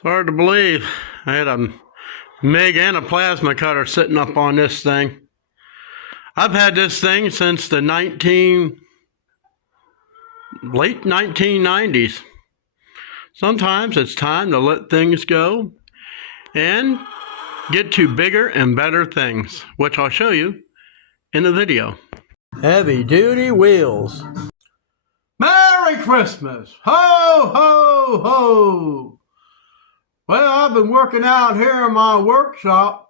It's hard to believe. I had a MIG and a plasma cutter sitting up on this thing. I've had this thing since the late 1990s. Sometimes it's time to let things go and get to bigger and better things, which I'll show you in the video. Heavy duty wheels. Merry Christmas! Ho, ho, ho! Well, I've been working out here in my workshop,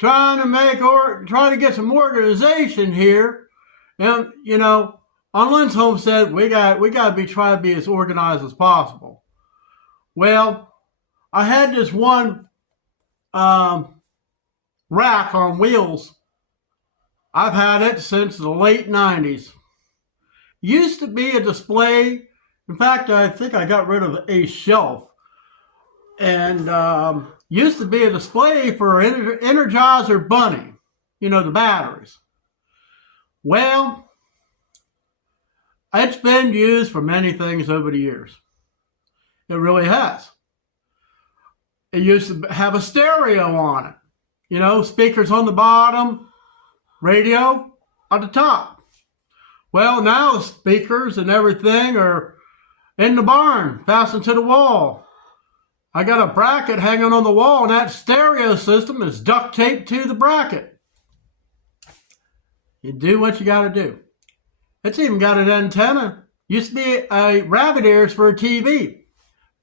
trying to get some organization here. And you know, on Lynn's Homestead, we got to try to be as organized as possible. Well, I had this one rack on wheels. I've had it since the late 90s. Used to be a display. In fact, I think I got rid of a shelf. And used to be a display for Energizer Bunny, you know, the batteries. Well, it's been used for many things over the years. It really has. It used to have a stereo on it. You know, speakers on the bottom, radio on the top. Well, now the speakers and everything are in the barn, fastened to the wall. I got a bracket hanging on the wall, and that stereo system is duct taped to the bracket. You do what you got to do. It's even got an antenna. Used to be a rabbit ears for a TV.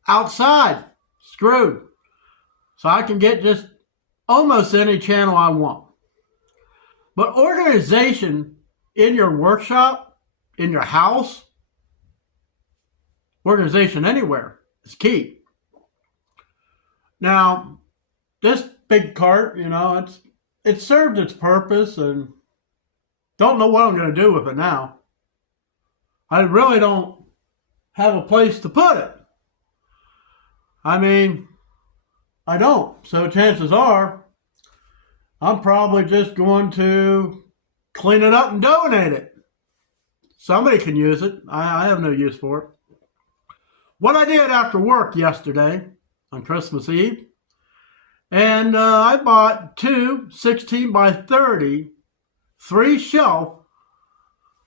Outside, screwed. So I can get just almost any channel I want. But organization in your workshop, in your house, organization anywhere is key. Now, this big cart, you know, it served its purpose, and don't know what I'm going to do with it now. I really don't have a place to put it. I mean, I don't. So chances are, I'm probably just going to clean it up and donate it. Somebody can use it. I have no use for it. What I did after work yesterday, on Christmas Eve, and I bought two 16 by 30 3-shelf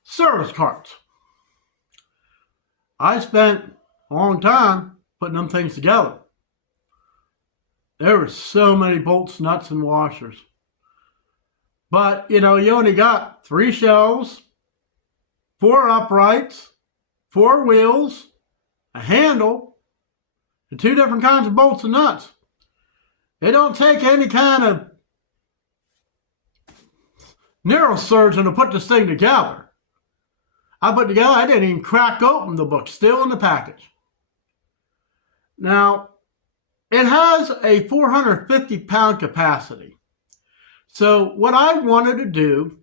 service carts. I spent a long time putting them things together. There were so many bolts, nuts, and washers. But, you know, you only got 3 shelves, 4 uprights, 4 wheels, a handle, and 2 different kinds of bolts and nuts. It don't take any kind of neurosurgeon to put this thing together. I didn't even crack open the book, still in the package. Now, it has a 450-pound capacity. So what I wanted to do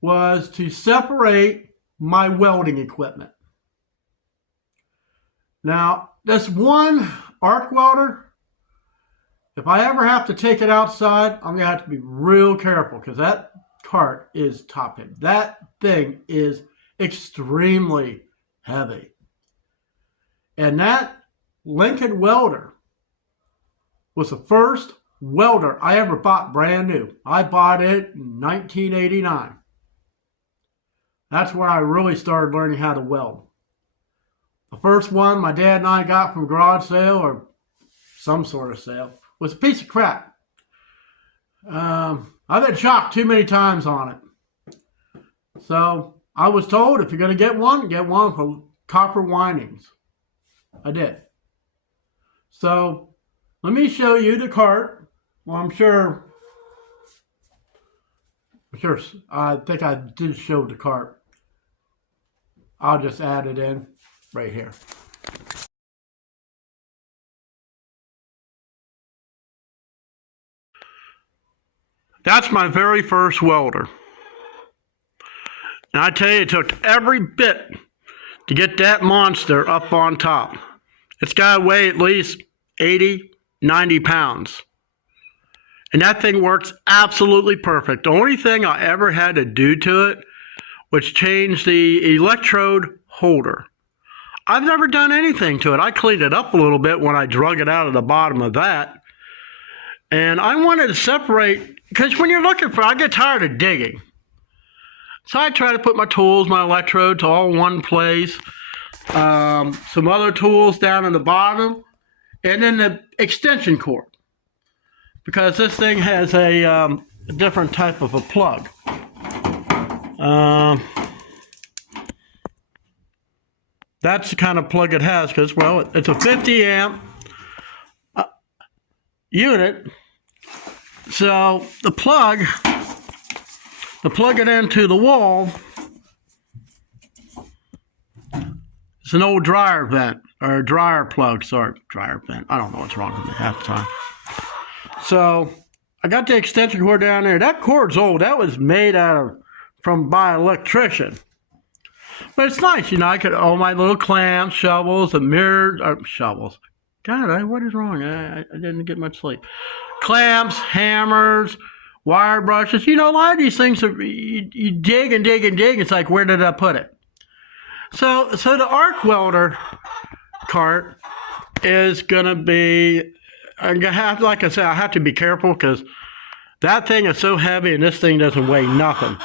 was to separate my welding equipment. Now, this one arc welder, if I ever have to take it outside, I'm going to have to be real careful because that cart is top heavy. That thing is extremely heavy. And that Lincoln welder was the first welder I ever bought brand new. I bought it in 1989. That's where I really started learning how to weld. The first one my dad and I got from a garage sale or some sort of sale was a piece of crap. I've been shocked too many times on it. So I was told if you're going to get one for copper windings. I did. So let me show you the cart. Well, I think I did show the cart. I'll just add it in right here. That's my very first welder. And I tell you, it took every bit to get that monster up on top. It's got to weigh at least 80, 90 pounds. And that thing works absolutely perfect. The only thing I ever had to do to it was change the electrode holder. I've never done anything to it. I cleaned it up a little bit when I drug it out of the bottom of that. And I wanted to separate, because when you're looking for, I get tired of digging. So I try to put my tools, my electrodes all in one place. Some other tools down in the bottom. And then the extension cord. Because this thing has a different type of a plug. That's the kind of plug it has because, well, it's a 50 amp unit. So to plug it into the wall, it's an old dryer vent, or dryer plug, sorry, dryer vent. I don't know what's wrong with me half the time. So I got the extension cord down there. That cord's old. That was made by an electrician. But it's nice, you know, I could, all my little clamps, shovels, and mirrors, shovels. God, what is wrong? I didn't get much sleep. Clamps, hammers, wire brushes. You know, a lot of these things, you dig and dig and dig. It's like, where did I put it? So the arc welder cart is going to be, like I said, I have to be careful because that thing is so heavy and this thing doesn't weigh nothing.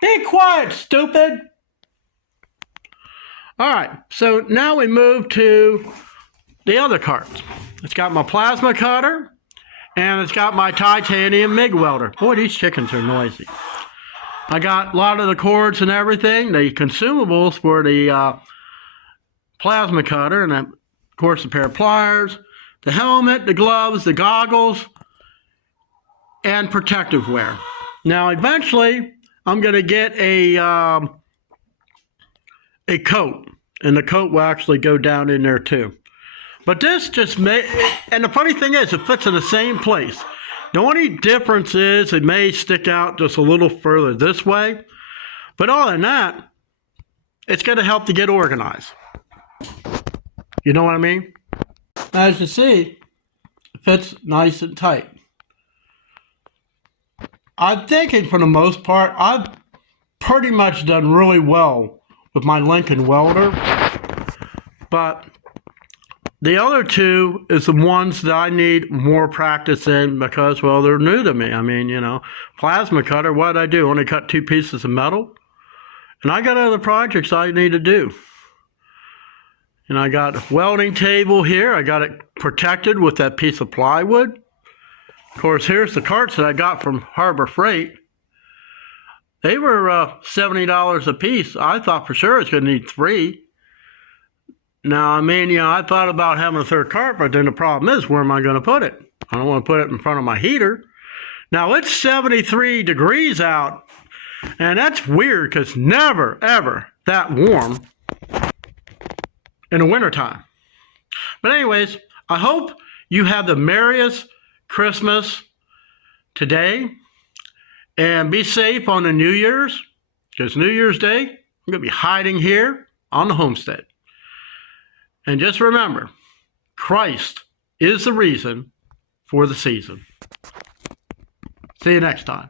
Be quiet, stupid. All right, so now we move to the other carts. It's got my plasma cutter, and it's got my titanium MIG welder. Boy, these chickens are noisy. I got a lot of the cords and everything, the consumables for the plasma cutter, and of course a pair of pliers, the helmet, the gloves, the goggles, and protective wear. Now, eventually, I'm going to get a coat, and the coat will actually go down in there too. But this just may, and the funny thing is, it fits in the same place. The only difference is it may stick out just a little further this way, but other than that, it's going to help to get organized. You know what I mean? As you see, it fits nice and tight. I'm thinking for the most part, I've pretty much done really well with my Lincoln welder, but the other two is the ones that I need more practice in because, well, they're new to me. I mean, you know, plasma cutter, what did I do? Only cut 2 pieces of metal? And I got other projects I need to do. And I got a welding table here. I got it protected with that piece of plywood. Of course, here's the carts that I got from Harbor Freight. They were $70 a piece. I thought for sure it's going to need 3. Now, I mean, you know, I thought about having a third cart, but then the problem is, where am I going to put it? I don't want to put it in front of my heater. Now, it's 73 degrees out, and that's weird because never, ever that warm in the wintertime. But anyways, I hope you have the merriest Christmas today, and be safe on the New Year's, because New Year's Day, I'm going to be hiding here on the homestead. And just remember, Christ is the reason for the season. See you next time.